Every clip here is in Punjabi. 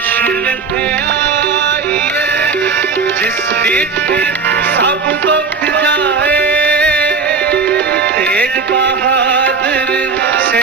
मुश्किल से जिस दिन सब दुख जाए एक बहादुर से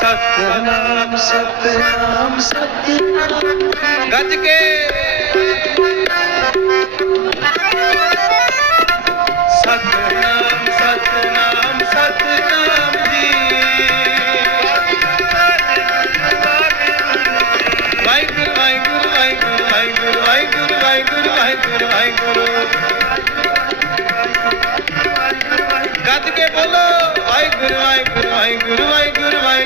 ਸਤਨਾਮ ਸਤਨਾਮ ਸਤਨਾਮ। ਗੱਜ ਕੇ। ਸਤਨਾਮ ਸਤਨਾਮ ਸਤਨਾਮ ਜੀ। ਵਾਹਿਗੁਰੂ ਵਾਹਿਗੁਰੂ ਵਾਹਿਗੁਰੂ ਵਾਹਿਗੁਰੂ ਵਾਹਿਗੁਰੂ ਵਾਹਿਗੁਰੂ ਵਾਹਿਗੁਰੂ ਵਾਹਿਗੁਰੂ। ਗੱਜ ਕੇ ਬੋਲੋ। ਵਾਹਿਗੁਰੂ ਵਾਹਿਗੁਰੂ ਵਾਹਿਗੁਰੂ ਵਾਹਿਗੁਰੂ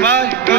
Bye.